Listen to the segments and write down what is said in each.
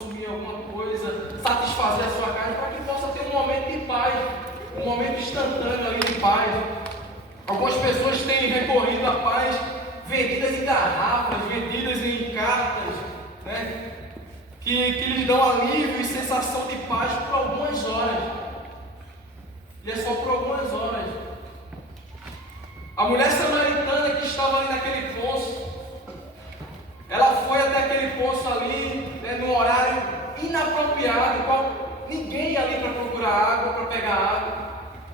consumir alguma coisa, satisfazer a sua carne, para que possa ter um momento de paz, um momento instantâneo ali de paz. Algumas pessoas têm recorrido à paz vendidas em garrafas, vendidas em cartas, né? Que lhes dão alívio e sensação de paz por algumas horas. E é só por algumas horas. A mulher samaritana que estava ali naquele poço, ela foi até aquele poço ali, né, num horário inapropriado, qual ninguém ia ali para procurar água, para pegar água.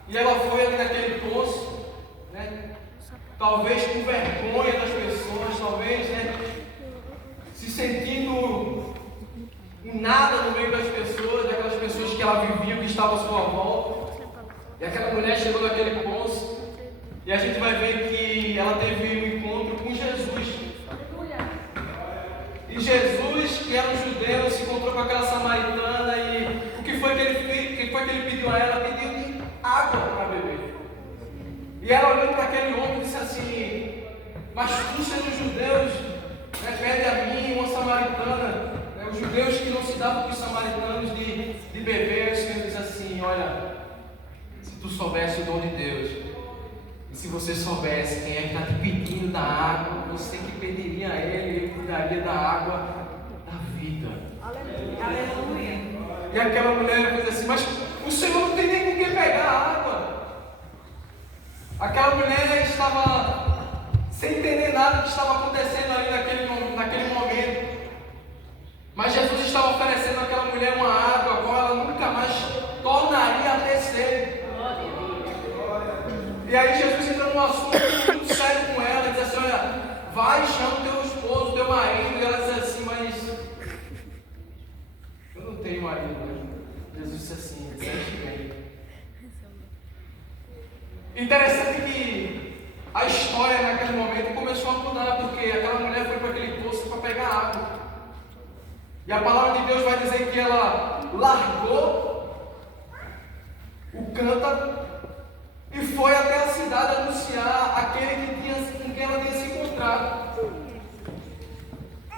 E ela foi ali naquele poço, né, talvez com vergonha das pessoas, talvez, né, se sentindo nada no meio das pessoas, daquelas pessoas que ela vivia, que estavam à sua volta. E aquela mulher chegou naquele poço, e a gente vai ver que ela teve um encontro com Jesus. E Jesus, que era um judeu, se encontrou com aquela samaritana, e o que foi que ele pediu a ela? Pediu água para beber. E ela olhou para aquele homem e disse assim: mas tu, sendo judeus, né, pede a mim, uma samaritana, né, os judeus que não se davam com os samaritanos de beber. O Senhor diz assim: olha, se tu soubesse o dom de Deus, e se você soubesse quem é que está te pedindo da água, você que pediria a Ele, Ele te daria da água da vida. Aleluia. E aquela mulher diz assim: mas o Senhor não tem nem com quem pegar a água. Aquela mulher estava sem entender nada do que estava acontecendo ali naquele momento. Mas Jesus estava oferecendo àquela mulher uma água, agora ela nunca mais tornaria a ter sede. E aí Jesus entra num assunto muito sério com ela, e diz assim: olha, vai, chama o teu esposo, o teu marido. E ela diz assim: mas eu não tenho marido. Jesus disse assim: disseste bem. Interessante que a história naquele momento começou a mudar, porque aquela mulher foi para aquele poço para pegar água. E a palavra de Deus vai dizer que ela largou o cântaro e foi até a cidade anunciar aquele com quem ela tinha se encontrado.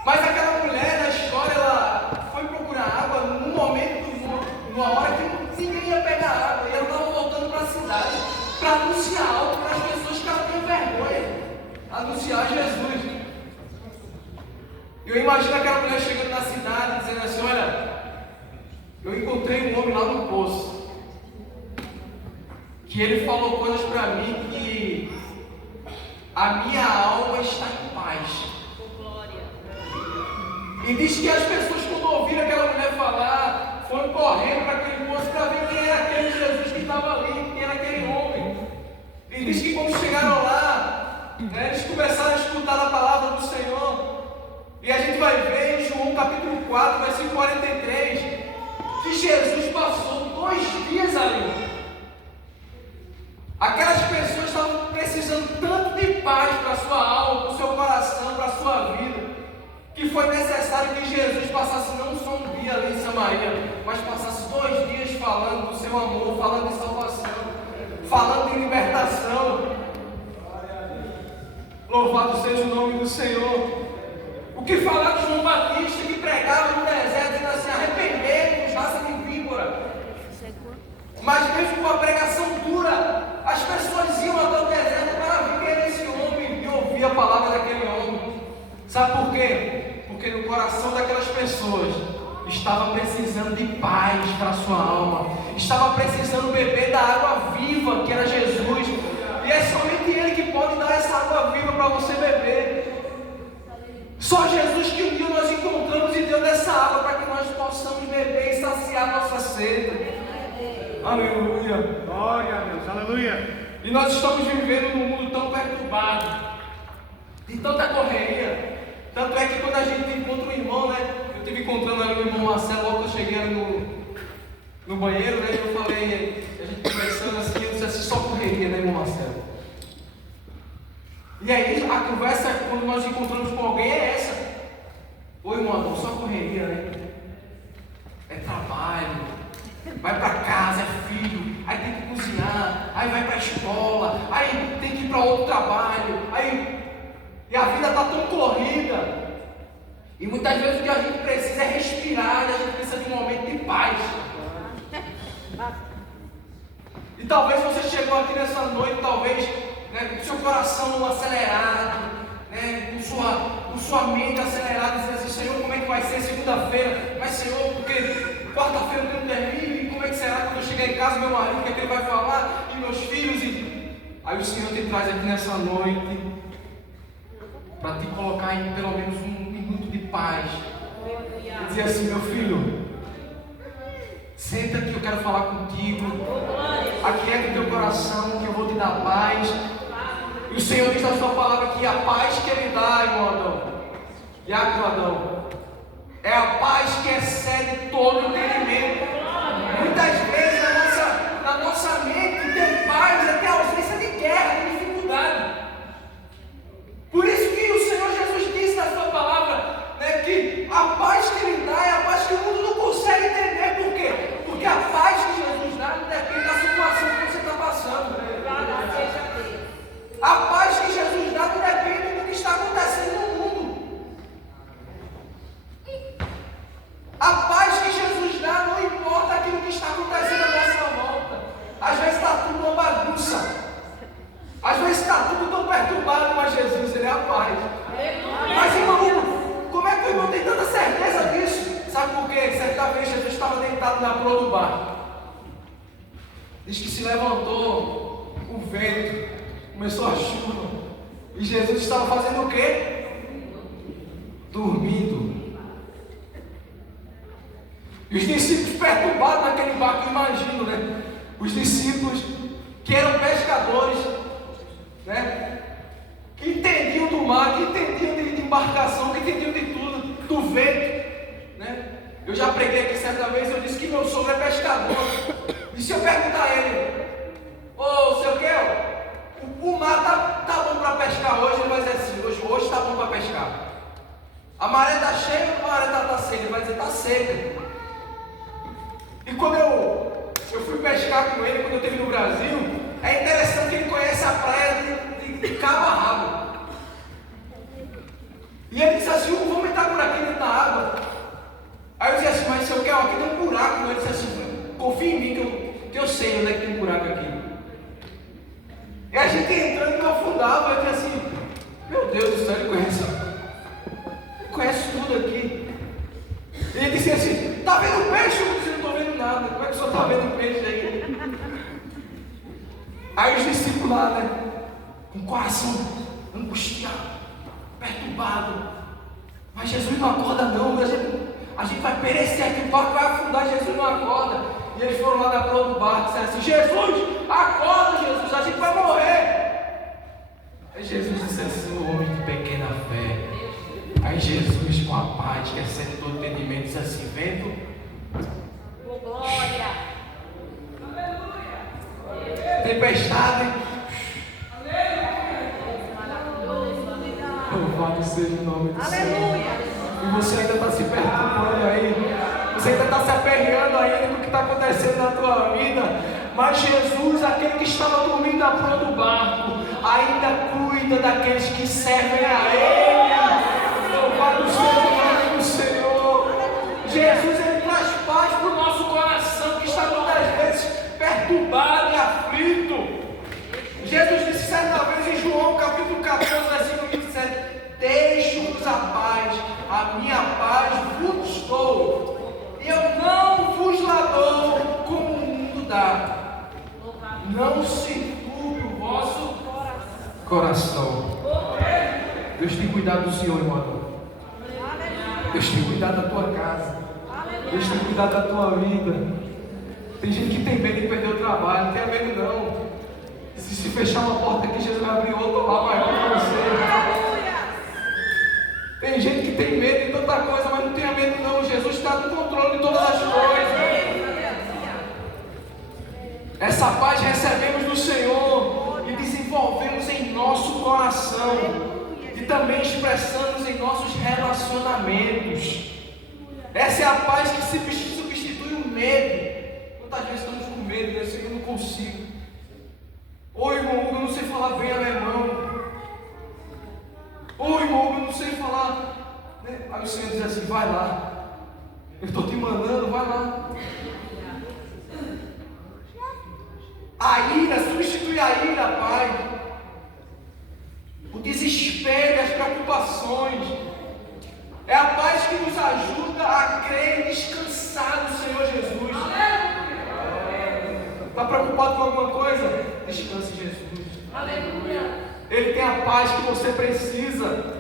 Mas aquela mulher na história, ela foi procurar água num momento, numa hora que ninguém ia pegar água. E ela estava voltando para a cidade para anunciar algo para as pessoas que ela tinha vergonha. Anunciar Jesus. Eu imagino aquela mulher chegando na cidade dizendo assim: olha, eu encontrei um homem lá no poço, que ele falou coisas para mim que a minha alma está em paz. E diz que as pessoas, quando ouviram aquela mulher falar, foram correndo para aquele poço para ver quem era aquele Jesus que estava ali, quem era aquele homem. E diz que quando chegaram lá, eles começaram a escutar a palavra do Senhor. E a gente vai ver em João capítulo 4, versículo 43, que Jesus passou 2 dias ali. Aquelas pessoas estavam precisando tanto de paz para a sua alma, para o seu coração, para a sua vida, que foi necessário que Jesus passasse não só um dia ali em Samaria, mas passasse 2 dias falando do seu amor, falando de salvação, falando de libertação. Louvado seja o nome do Senhor. O que falar de João Batista, que pregava no deserto, dizendo assim: arrependei-vos, raça de víbora. Mas mesmo com a pregação dura, as pessoas iam até o deserto para ver esse homem e ouvir a palavra daquele homem. Sabe por quê? Porque no coração daquelas pessoas estava precisando de paz para a sua alma, estava precisando beber da água viva que era Jesus. E é somente Ele que pode dar essa água viva para você beber. Só Jesus que um dia nós encontramos e deu dessa água para que nós possamos beber e saciar nossa sede. Aleluia. Glória a Deus, aleluia. E nós estamos vivendo num mundo tão perturbado, de tanta correria. Tanto é que quando a gente encontra um irmão, né? Eu estive encontrando ali o irmão Marcelo, logo que eu cheguei ali no banheiro, né? Eu falei, a gente conversando assim, eu disse assim: só correria, né, irmão Marcelo? E aí a conversa, quando nós encontramos com alguém, é essa: oi, irmão, só correria, né? É trabalho, vai para casa, é filho, aí tem que cozinhar, aí vai para a escola, aí tem que ir para outro trabalho, aí... E a vida está tão corrida E muitas vezes o que a gente precisa é respirar, e a gente precisa de um momento de paz. E talvez você chegou aqui nessa noite, talvez, né, com seu coração acelerado, né, com sua mente acelerada, dizendo assim: Senhor, como é que vai ser segunda-feira? Mas Senhor, porque quarta-feira eu não termino, e como é que será quando eu chegar em casa, meu marido, o que é que ele vai falar? E meus filhos, Aí o Senhor te traz aqui nessa noite para te colocar em pelo menos um minuto de paz. E dizer assim: meu filho, senta aqui, eu quero falar contigo. Aquieta o teu coração, que eu vou te dar paz. E o Senhor diz na sua palavra que a paz que Ele dá, irmão Adão, Iaco Adão, é a paz que excede todo entendimento. Muitas vezes na nossa mente ter paz é ter ausência de guerra, de dificuldade. Por isso que o Senhor Jesus disse na sua palavra, né, que a paz que Ele dá é a paz que o mundo não consegue entender. Por quê? Porque a paz que Jesus dá não depende da situação que você está passando. A paz que Jesus dá não depende do que está acontecendo no mundo. A paz que Jesus dá não importa aquilo que está acontecendo à nossa volta. Às vezes está tudo uma bagunça. Às vezes está tudo tão perturbado, mas Jesus, Ele é a paz. Mas irmão, como é que o irmão tem tanta certeza disso? Sabe por quê? Certa vez Jesus estava deitado na proa do barco. Diz que se levantou o vento, começou a chuva. E Jesus estava fazendo o quê? Dormindo. E os discípulos perturbados naquele barco, imagino, né? Os discípulos que eram pescadores, né? Que entendiam do mar, que entendiam de embarcação, que entendiam de tudo, do vento, né? Eu já preguei aqui certa vez, eu disse que meu sogro é pescador. E se eu perguntar a ele: ô, seu Kel, o mar tá bom para pescar hoje? Ele vai dizer assim: hoje está bom para pescar. A maré está cheia ou a maré está seca? Ele vai dizer: está seca. E quando eu fui pescar com ele, quando eu estive no Brasil, é interessante que ele conhece a praia de cabo a rabo. E ele disse assim: vamos entrar por aqui dentro da água. Aí eu disse assim: mas seu Kel, aqui tem um buraco. Ele disse assim: confia em mim que eu sei onde é que tem um buraco aqui. E a gente entrando não afundava. Eu disse assim: meu Deus do céu, ele conhece tudo aqui. E ele disse assim: está vendo peixe? Eu disse: não estou vendo nada. Como é que o senhor está vendo peixe aí? Aí os discípulos lá, né, com o coração angustiado, perturbado. Mas Jesus não acorda não, a gente vai perecer aqui, o barco vai afundar, Jesus não acorda. E eles foram lá na proa do barco e disseram assim: Jesus, acorda, Jesus, a gente vai morrer. Aí Jesus disse assim: o homem de pequena fé. Aí Jesus, com a paz que excede todo entendimento, disse assim: vento, glória, tempestade, louvado seja o nome do Senhor. E você ainda está se perturbando aí, você ainda está se aperreando ainda com o que está acontecendo na tua vida. Mas Jesus, aquele que estava dormindo na proa do barco, ainda cuida daqueles que servem a Ele. Louvado seja o nome do Senhor. Jesus, Ele traz paz para o nosso coração, que está muitas vezes perturbado e aflito. Jesus disse certa vez em João capítulo 14, versículo 27: deixo-vos a paz, a minha paz vos dou. Eu não vos la dou como o mundo dá. Não se turbe o vosso coração. Deus tem cuidado do Senhor, irmão. Deus tem cuidado da tua casa. Deus tem cuidado da tua vida. Tem gente que tem medo de perder o trabalho. Não tenha medo não. Se fechar uma porta aqui, Jesus vai abrir outra lá maior para você. Tem gente que tem medo de tanta coisa, mas não tenha medo não. Jesus está no controle de todas as coisas. Essa paz recebemos do Senhor e desenvolvemos em nosso coração e também expressamos em nossos relacionamentos. Essa é a paz que substitui o medo. Quantas vezes estamos com medo, né? Senhor, eu não consigo. Oi, irmão, eu não sei falar bem alemão. Oi, irmão, eu não sei falar, né, Aí o Senhor diz assim: vai lá. Eu estou te mandando, vai lá. A ira, substitui a ira, Pai. O desespero, as preocupações. É a paz que nos ajuda a crer e descansar no Senhor Jesus. Está preocupado com alguma coisa? Descanse em Jesus. Aleluia. Ele tem a paz que você precisa.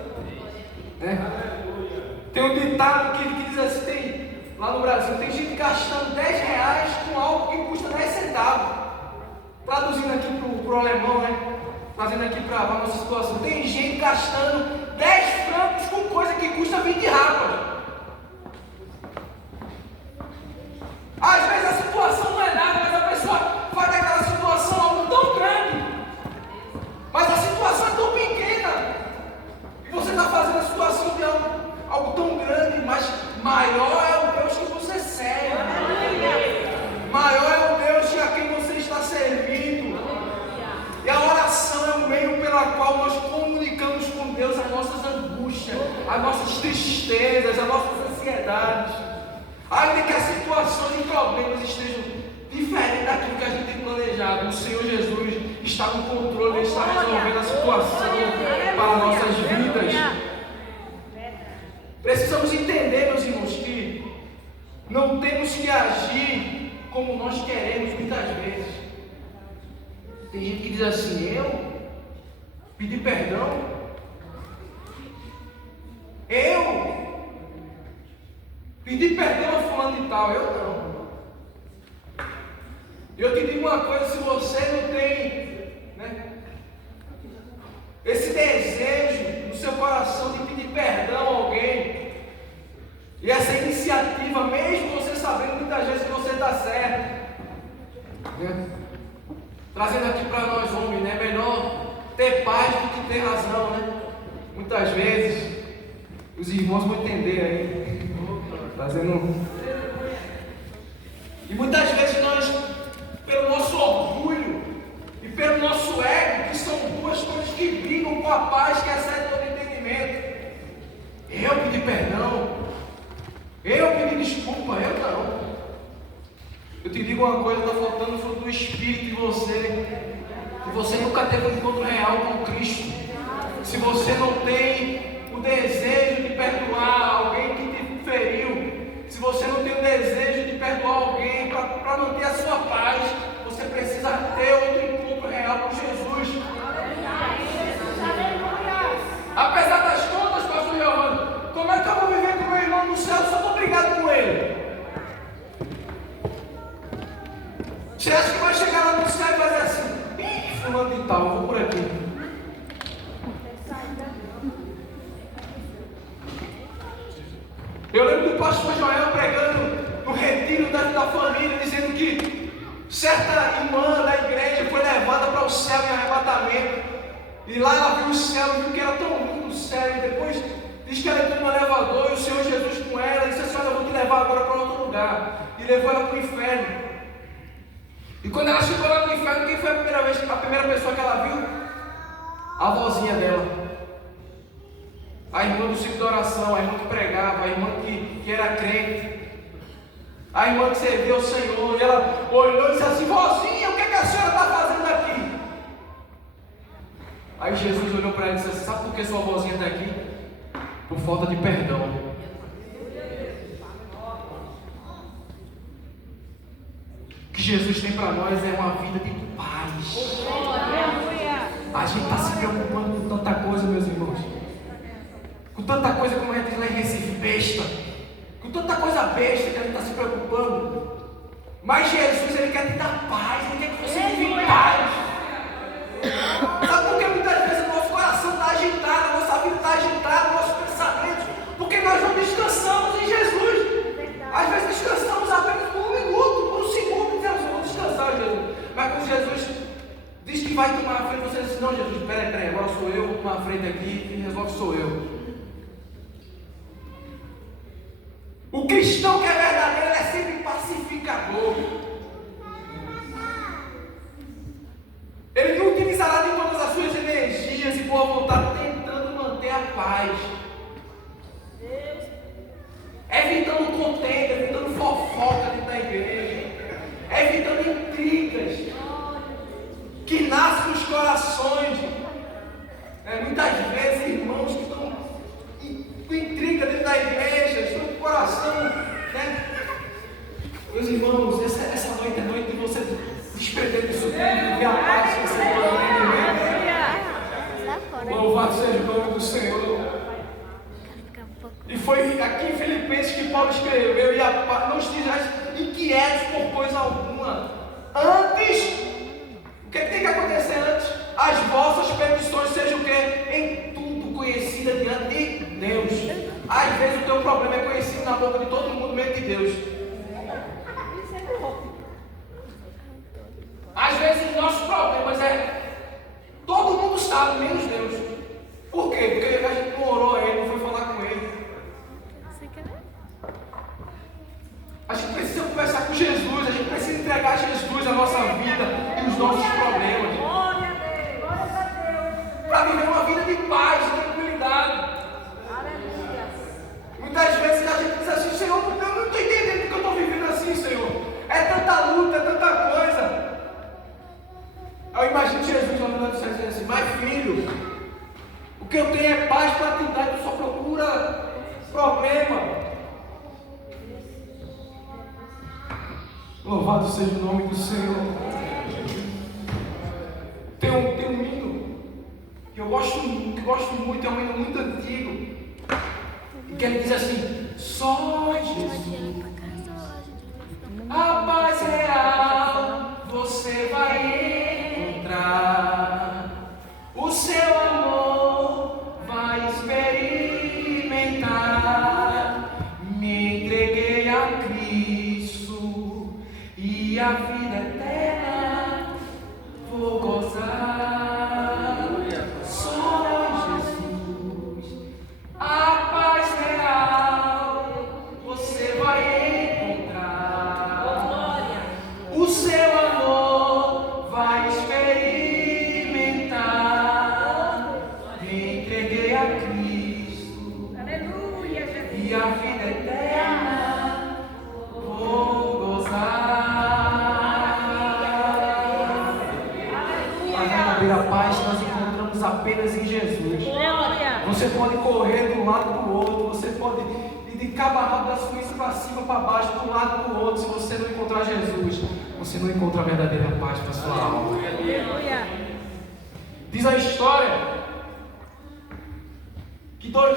Tem um ditado que diz assim, lá no Brasil, tem gente gastando R$10 com algo que custa 10 centavos. Traduzindo aqui para o alemão, trazendo aqui para a nossa situação, tem gente gastando 10 francos com coisa que custa 20 rapas. Às vezes a situação não é nada, mas a pessoa faz daquela situação algo tão grande, mas a situação é tão pequena, e você está fazendo a situação de algo tão grande, mas maior é o Deus que você serve, maior é o Deus a quem você está servindo. E a oração é o meio pela qual nós comunicamos com Deus as nossas angústias, as nossas tristezas, as nossas ansiedades. Ainda que as situações e problemas estejam diferentes daquilo que a gente tem planejado, o Senhor Jesus está no controle, Ele está resolvendo a situação para nossas vidas. Precisamos entender, meus irmãos, que não temos que agir como nós queremos muitas vezes. Tem gente que diz assim: eu pedir perdão, eu pedir perdão a fulano de tal, eu não. Eu te digo uma coisa: se você não tem esse desejo no seu coração de pedir perdão a alguém, e essa iniciativa, mesmo você sabendo muitas vezes que você está certo, trazendo aqui para nós homens, é melhor ter paz do que ter razão, Muitas vezes, os irmãos vão entender aí, E muitas vezes nós, pelo nosso orgulho e pelo nosso ego, que são duas coisas que brigam com a paz que excede todo entendimento. Eu pedi perdão, eu pedi desculpa, eu não. Eu te digo uma coisa: está faltando o fruto do Espírito em você. Se você nunca teve um encontro real com Cristo, se você não tem o desejo de perdoar alguém que te feriu, se você não tem o desejo de perdoar alguém para manter a sua paz, você precisa ter outro encontro real com Jesus. Apesar das contas, pastor Giovanni, como é que eu vou viver com meu irmão no céu se eu estou brigado com ele? Você acha que vai chegar lá no céu e vai dizer assim: ih, fulano de tal, eu vou por aqui. Eu lembro do pastor Joel pregando no retiro da família, dizendo que certa irmã da igreja foi levada para o céu em arrebatamento, e lá ela viu o céu, viu que era tão lindo o céu, e depois diz que ela entrou no elevador e o Senhor Jesus com ela disse assim: olha, eu vou te levar agora para outro lugar, e levou ela para o inferno. E quando ela chegou lá no inferno, quem foi a primeira pessoa que ela viu? A vozinha dela, a irmã do ciclo de oração, a irmã que pregava, a irmã que era crente, a irmã que servia ao Senhor. E ela olhou e disse assim: vozinha, o que a senhora está fazendo aqui? Aí Jesus olhou para ela e disse assim: sabe por que sua vozinha está aqui? Por falta de perdão. O que Jesus tem para nós é uma vida de paz. A gente está se preocupando com tanta coisa, meus irmãos, com tanta coisa, como a gente diz lá em Recife, besta, com tanta coisa besta que a gente está se preocupando. Mas Jesus, Ele quer te dar paz, Ele quer que você viva em paz. Sabe por que muitas vezes o nosso coração está agitado, a nossa vida está agitada, nossos pensamentos? Porque nós não descansamos em Jesus. Às vezes descansamos apenas por 1 minuto, por 1 segundo, dizemos: vou descansar em Jesus. Mas quando Jesus diz que vai tomar a frente, você diz: não, Jesus, peraí, agora sou eu, vou tomar a frente aqui, quem resolve sou eu. O cristão que é verdadeiro, ele é sempre pacificador. Ele não utilizará de todas as suas energias e boa vontade tentando manter a paz. Jesus. A gente precisa entregar a Jesus a nossa vida e os nossos problemas. Glória a Deus. Glória a Deus. Para viver uma vida de paz, de tranquilidade. Aleluia. Muitas vezes a gente diz assim: Senhor, eu não estou entendendo porque eu estou vivendo assim, Senhor. É tanta luta, é tanta coisa. Eu imagino Jesus olhando do céu e dizendo assim: mas filho, o que eu tenho é paz para te dar, tu só procura problema. Louvado seja o nome do Senhor. Tem um hino que eu gosto muito, é um hino muito antigo, que ele diz assim: só em Jesus a paz real você vai encontrar, o seu amor vai experimentar. Me entreguei a Cristo e a vida eterna vou gozar. Só em Jesus a paz real você vai encontrar, o seu amor vai experimentar. Me entreguei a Cristo. Aleluia, Jesus. E a vida eterna vou gozar. A verdadeira paz nós encontramos apenas em Jesus. Glória. Você pode correr de um lado para o outro, você pode ir de cabo a rabo da Suíça para cima, para baixo, de um lado para o outro. Se você não encontrar Jesus, você não encontra a verdadeira paz para a sua alma. Aleluia. Diz a história que dois